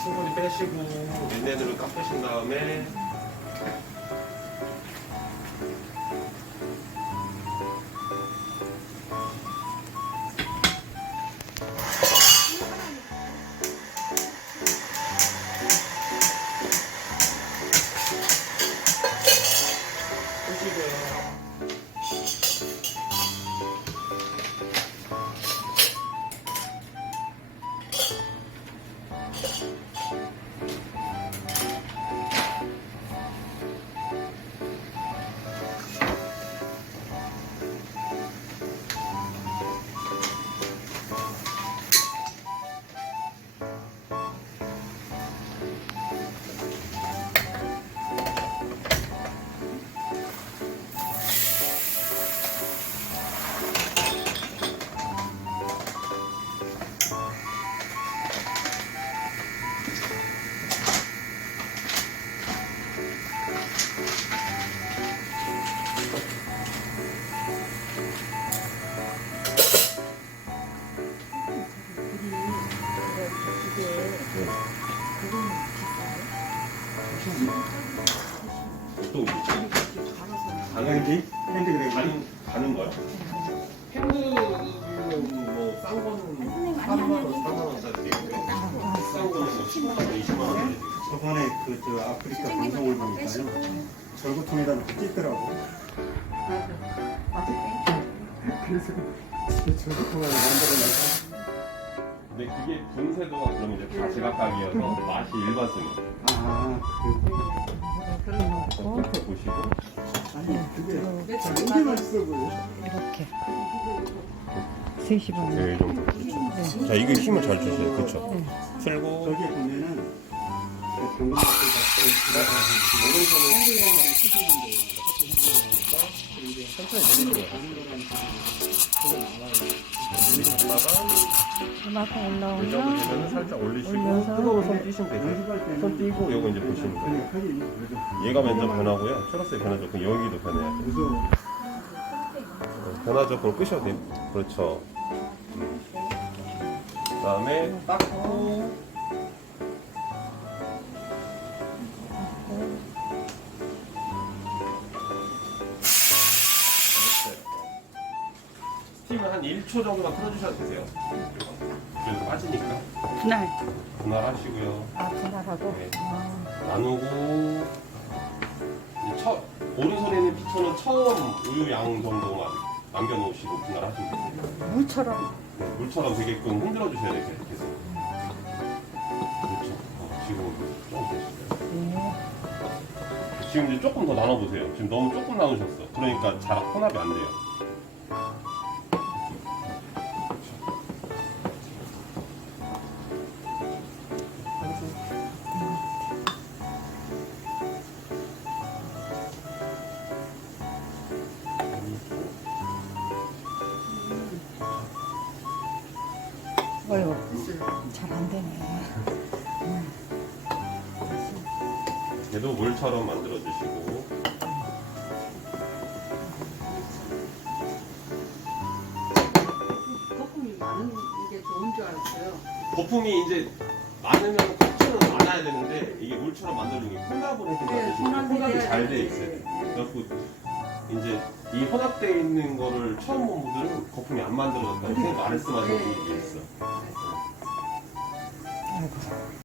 충분히 빼시고 린넨으로 깎으신 다음에 또 핸드 가는 거야? 핸드는 뭐싼 거는 3만 원, 4만 원짜리 있고요. 싼 거는 뭐 10만 원, 20만 원. 저번에 저 아프리카 방송을 보니까요. 절구통에다 놓고 찢더라고. 그래서 그 절구통을 만들어놨어. 근데 그게 분쇄도가 그러면 이제 다 제각각이어서 맛이 일반성이에요. 아, 이렇게 보시고 아니 그게 되게 맛있어 보여. 이렇게 3시간. 네, 이 정도. 자, 이거 힘을 잘 주세요. 그렇죠? 풀고 저기 보면은 방금 천천히 내리세요. 이만큼 이 올라오면 정도 되면 살짝 올리시고 올려서 뜨거운 손 띄시면 되세요. 손 띄고 요거 이제 보시면 돼요. 얘가 먼저 변하고요. 초록색 변하죠. 그럼 여기도 변해야 돼요. 그래서 변하죠. 그럼 끄셔도 돼요. 그렇죠. 그 다음에 닦고 스팀을 한 1초 정도만 틀어주셔도 되세요. 그래서 빠지니까 분할. 분할하시고요. 아, 분할하고? 네. 아, 나누고 이제 오른손에 있는 피초는 처음 우유 양 정도만 남겨놓으시고 분할하시면 돼요. 물처럼. 네, 물처럼 되게끔 흔들어 주셔야 돼요. 계속. 그렇죠. 지금 좀 되시죠. 네. 지금 이제 조금 더 나눠보세요. 지금 너무 조금 나누셨어. 그러니까 잘 혼합이 안 돼요. 어휴, 잘 안 되네. 얘도 물처럼 만들어 주시고 거품이 많은 게 좋은 줄 알았어요. 거품이 이제 많으면 컵처럼 많아야 되는데 이게 물처럼 만드는 게 혼합을 해서 혼합이 잘 돼 있어요. 그래갖고 이제 이 혼합되어 있는 거를 처음 본 분들은 거품이 안 만들어졌다고 생각 안 했으면 하시는 분들이 있어.